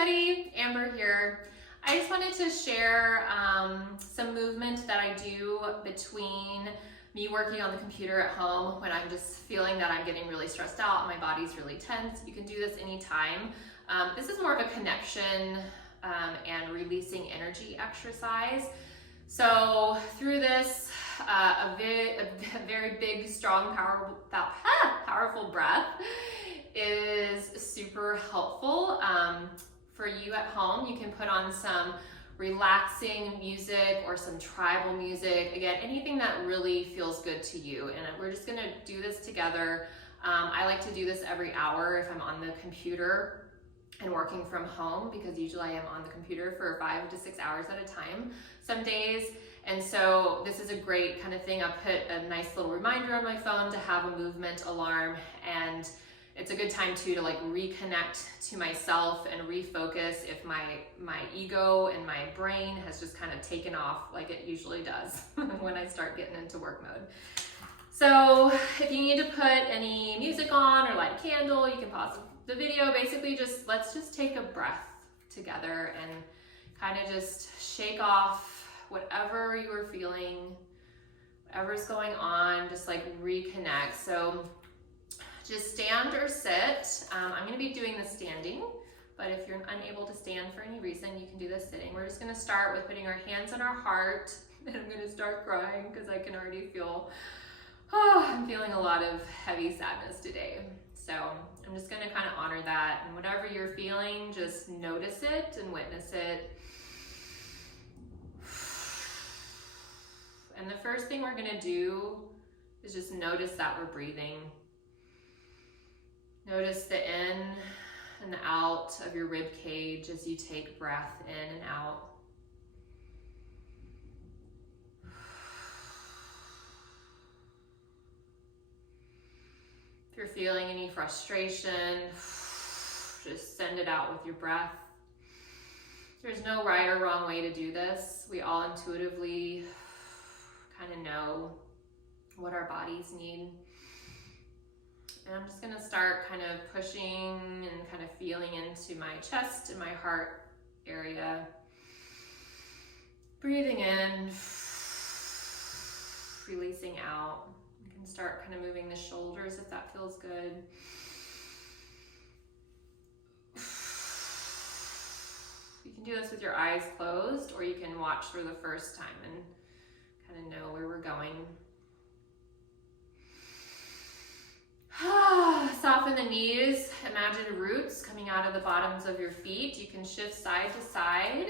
everybody, Amber here. I just wanted to share some movement that I do between me working on the computer at home when I'm just feeling that I'm getting really stressed out and my body's really tense. You can do this anytime. This is more of a connection and releasing energy exercise. So through this, a very big, strong, powerful breath is super helpful. For you at home, you can put on some relaxing music or some tribal music. Again, anything that really feels good to you. And we're just gonna do this together. I like to do this every hour if I'm on the computer and working from home, because usually I am on the computer for 5 to 6 hours at a time some days. And so this is a great kind of thing. I put a nice little reminder on my phone to have a movement alarm, and it's a good time too to like reconnect to myself and refocus if my ego and my brain has just kind of taken off like it usually does when I start getting into work mode. So if you need to put any music on or light a candle, you can pause the video. Basically let's just take a breath together and kind of just shake off whatever you are feeling, whatever's going on, just like reconnect. So just stand or sit. I'm gonna be doing this standing, but if you're unable to stand for any reason, you can do this sitting. We're just gonna start with putting our hands on our heart, and I'm gonna start crying because I can already feel, I'm feeling a lot of heavy sadness today. So I'm just gonna kind of honor that, and whatever you're feeling, just notice it and witness it. And the first thing we're gonna do is just notice that we're breathing. Notice the in and the out of your rib cage as you take breath in and out. If you're feeling any frustration, just send it out with your breath. There's no right or wrong way to do this. We all intuitively kind of know what our bodies need. And I'm just gonna start kind of pushing and kind of feeling into my chest and my heart area. Breathing in, releasing out. You can start kind of moving the shoulders if that feels good. You can do this with your eyes closed, or you can watch for the first time and kind of know where we're going. Soften the knees. Imagine roots coming out of the bottoms of your feet. You can shift side to side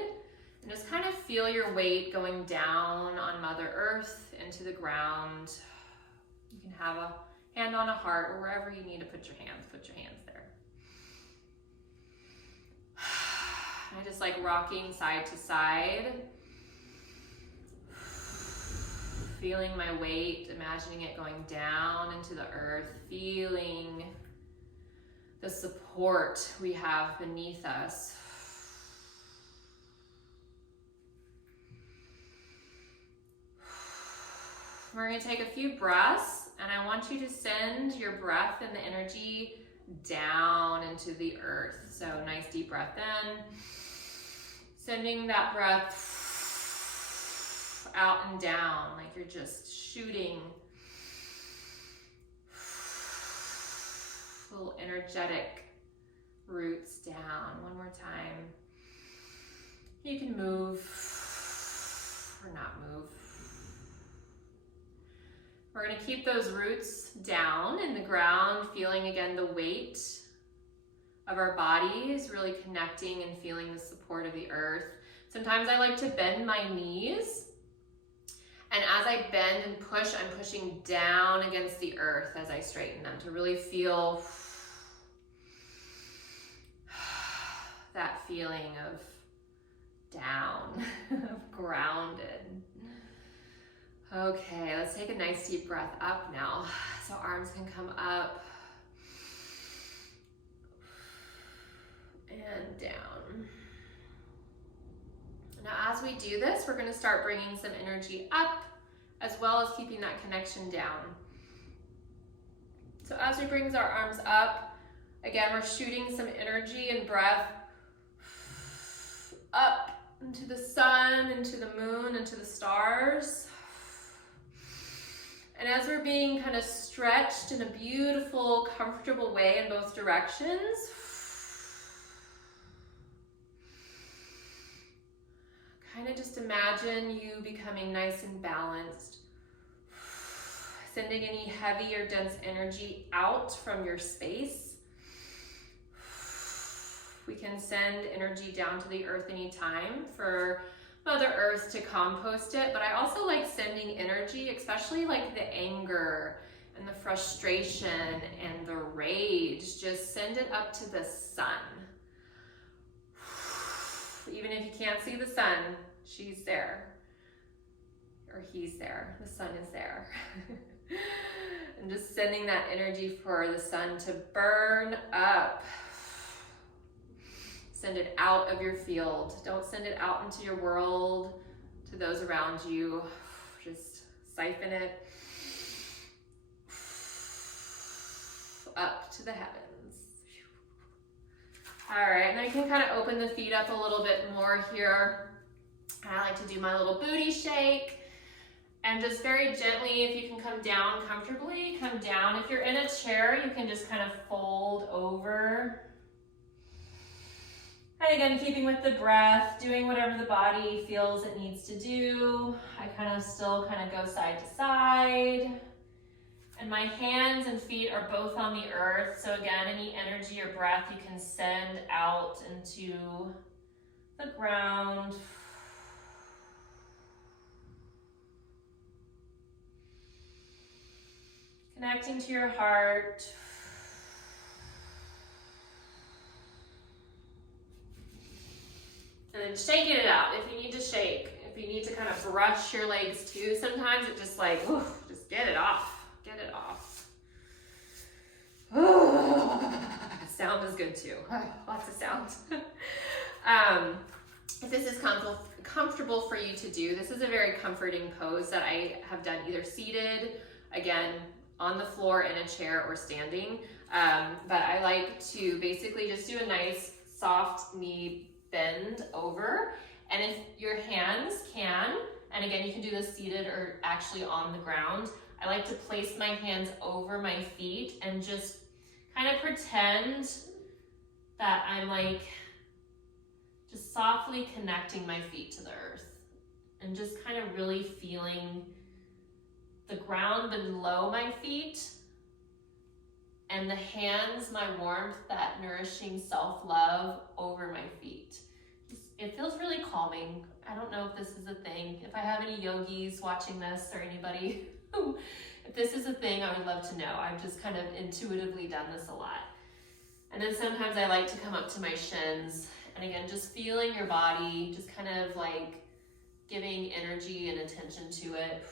and just kind of feel your weight going down on Mother Earth into the ground. You can have a hand on a heart, or wherever you need to put your hands there. I just like rocking side to side. Feeling my weight, imagining it going down into the earth, feeling the support we have beneath us. We're going to take a few breaths, and I want you to send your breath and the energy down into the earth. So nice deep breath in, sending that breath out and down, like you're just shooting little energetic roots down. One more time. You can move or not move. We're going to keep those roots down in the ground, feeling again the weight of our bodies, really connecting and feeling the support of the earth. Sometimes I like to bend my knees. And as I bend and push, I'm pushing down against the earth as I straighten them to really feel that feeling of down, of grounded. Okay, let's take a nice deep breath up now. So arms can come up and down. Now, as we do this, we're going to start bringing some energy up, as well as keeping that connection down. So as we bring our arms up, again, we're shooting some energy and breath up into the sun, into the moon, into the stars. And as we're being kind of stretched in a beautiful, comfortable way in both directions, kind of just imagine you becoming nice and balanced, sending any heavy or dense energy out from your space. We can send energy down to the earth anytime for Mother Earth to compost it, but I also like sending energy, especially like the anger and the frustration and the rage. Just send it up to the sun. Even if you can't see the sun, she's there, or he's there, the sun is there. And just sending that energy for the sun to burn up. Send it out of your field. Don't send it out into your world, to those around you. Just siphon it up to the heavens. All right, and then you can kind of open the feet up a little bit more here. I like to do my little booty shake. And just very gently, if you can come down comfortably, come down. If you're in a chair, you can just kind of fold over. And again, keeping with the breath, doing whatever the body feels it needs to do. I still go side to side. And my hands and feet are both on the earth. So again, any energy or breath you can send out into the ground. Connecting to your heart. And then shaking it out if you need to shake. If you need to kind of brush your legs too, sometimes it just like, oof, just get it off. Get it off. Sound is good too. Lots of sound. If this is comfortable for you to do, this is a very comforting pose that I have done either seated, again, on the floor in a chair, or standing. But I like to basically just do a nice soft knee bend over, and if your hands can, and again you can do this seated or actually on the ground, I like to place my hands over my feet and just kind of pretend that I'm like just softly connecting my feet to the earth and just kind of really feeling the ground below my feet and the hands, my warmth, that nourishing self-love over my feet. It feels really calming. I don't know if this is a thing. If I have any yogis watching this, or anybody who, if this is a thing, I would love to know. I've just kind of intuitively done this a lot. And then sometimes I like to come up to my shins, and again, just feeling your body, just kind of like giving energy and attention to it.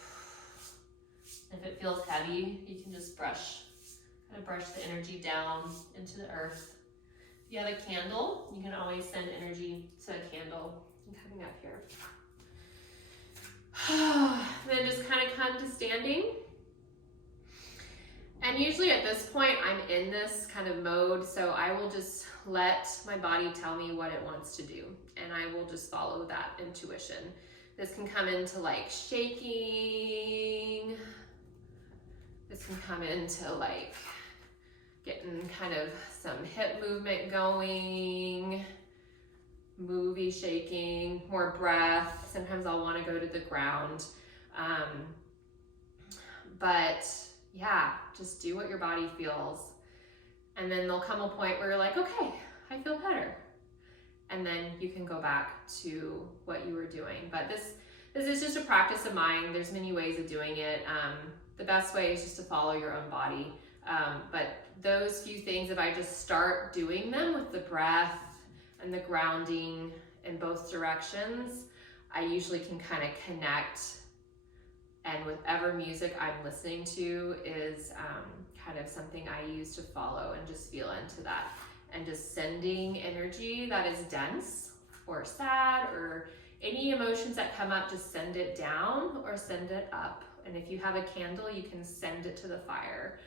If it feels heavy, you can just brush the energy down into the earth. If you have a candle, you can always send energy to a candle. I'm coming up here. Then just kind of come to standing. And usually at this point, I'm in this kind of mode, so I will just let my body tell me what it wants to do, and I will just follow that intuition. This can come into like shaking. This can come into like getting kind of some hip movement going, movie shaking, more breath. Sometimes I'll want to go to the ground. But yeah, just do what your body feels. And then there'll come a point where you're like, okay, I feel better. And then you can go back to what you were doing. But this is just a practice of mine. There's many ways of doing it. The best way is just to follow your own body. But those few things, if I just start doing them with the breath and the grounding in both directions, I usually can kind of connect. And whatever music I'm listening to is kind of something I use to follow and just feel into that. And just sending energy that is dense or sad or any emotions that come up, just send it down or send it up. And if you have a candle, you can send it to the fire.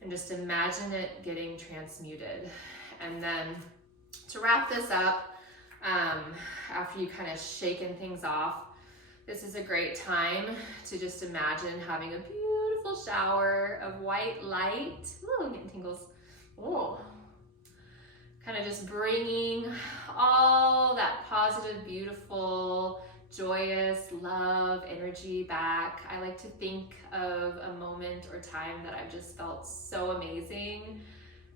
And just imagine it getting transmuted. And then to wrap this up, After you kind of shaken things off, this is a great time to just imagine having a beautiful shower of white light. Ooh, I'm getting tingles. Oh, kind of just bringing all that positive, beautiful, joyous love energy back. I like to think of a moment or time that I've just felt so amazing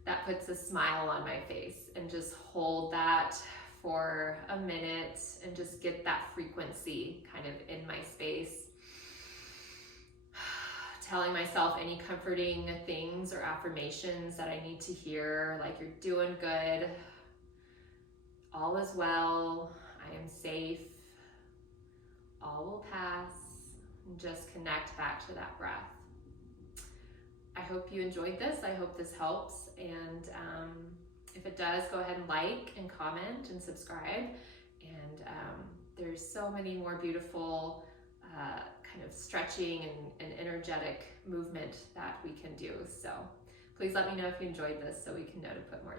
that puts a smile on my face, and just hold that for a minute and just get that frequency kind of in my space. Telling myself any comforting things or affirmations that I need to hear, like you're doing good, all is well, I am safe, all will pass, and just connect back to that breath. I hope you enjoyed this. I hope this helps. And if it does, go ahead and like and comment and subscribe. And there's so many more beautiful kind of stretching and energetic movement that we can do. So please let me know if you enjoyed this so we can know to put more